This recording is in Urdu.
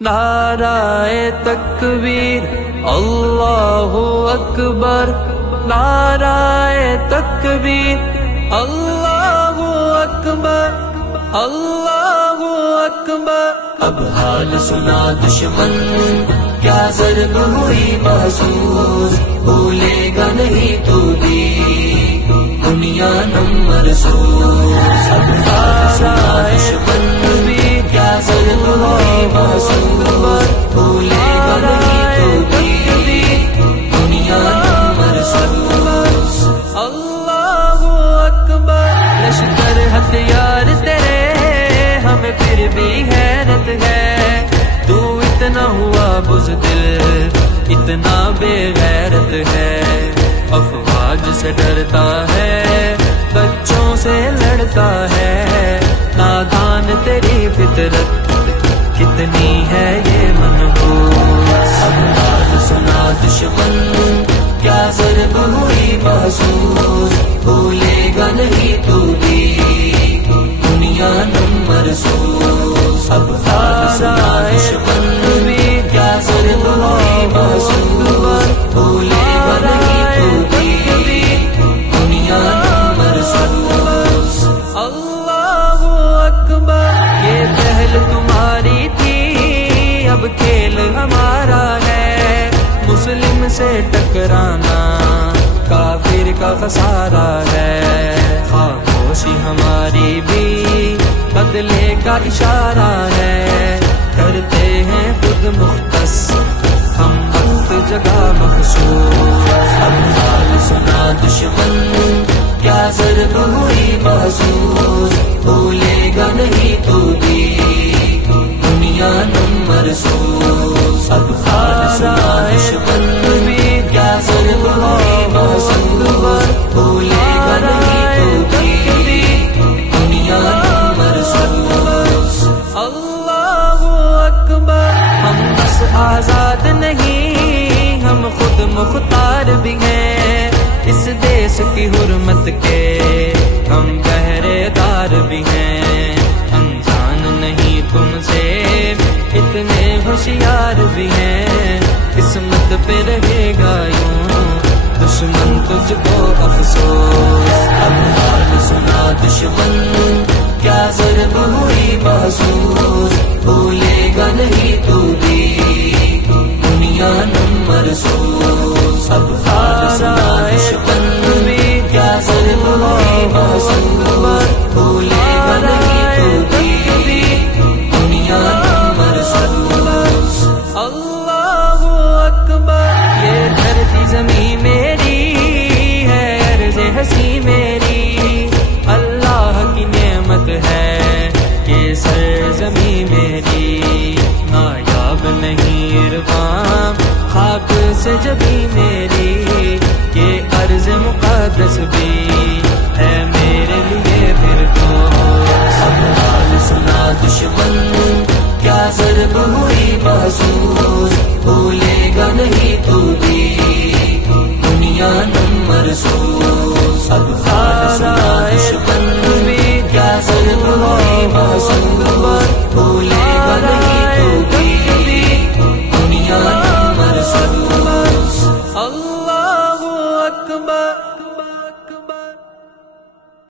نعرہ تکبیر اللہ اکبر، نعرہ تکبیر اللہ اکبر، اللہ اکبر۔ اب حال سنا دشمن کیا ضرب ہوئی محسوس، بھولے گا نہیں تو بھی دنیا نمبر سوز۔ اب حال سنا دشمن کیا ضرب ہوئی محسوس، بھولے گا نہیں تو بھی دنیا نمبر سوز۔ اللہ اکبر۔ لشکر ہتھیار تیرے ہمیں پھر بھی حیرت ہے، تو اتنا ہوا بزدل اتنا بے غیرت ہے، افواج سے ڈرتا ہے بچوں سے لڑتا ہے، نادان تیری فطرت کتنی ہے یہ منحوس۔ اب حال سنا دشمن کیا ضرب ہوئی محسوس، بھولے گا نہیں تو بھی دنیا نمبر سوز۔ اب حال سنا دشمن کیا ضرب ہوئی محسوس، بھولے گا نہیں تو بھی دنیا نمبر سوز۔ اللہ اکبر۔ یہ پہل تمہاری تھی اب کھیل ہمارا ہے، مسلم سے ٹکرانا کافر کا خسارہ ہے، خاموشی ہماری بھی بدلے کا اشارہ ہے، کرتے ہیں خود مختص ہم وقت جگہ مخصوص۔ اب حال سنا دشمن کیا ضرب ہوئی محسوس، بھولے گا نہیں تو بھی دنیا نمبر سوز۔ اب حال سنا دشمن کیا ضرب ہوئی محسوس، بھولے گا نہیں تو بھی دنیا نمبر سوز۔ اللہ اکبر۔ ہم بس آزاد نہیں ہم خود مختار بھی ہیں، اس دیس کی حرمت کے ہم پہرے دار بھی ہیں، انجان نہیں تم سے اتنے ہوشیار بھی ہیں، قسمت پہ رہے گا یوں دشمن تجھ کو افسوس۔ اب حال سنا دشمن کیا ضرب ہوئی محسوس، بھولے گا نہیں تو بھی دنیا نمبر سوز۔ اب حال سنا دشمن کیا ضرب ہوئی محسوس، بھولے گا نہیں تو بھی دنیا نمبر سوز۔ اللہ اکبر۔ یہ دھرتی زمین میری ہے، عرض ہنسی میری، اللہ کی نعمت ہے یہ سرزمین میری، نایاب نہیں عرفان خاک سے جبی میری، یہ عرض مقدس بھی ہے میرے لیے پھر تو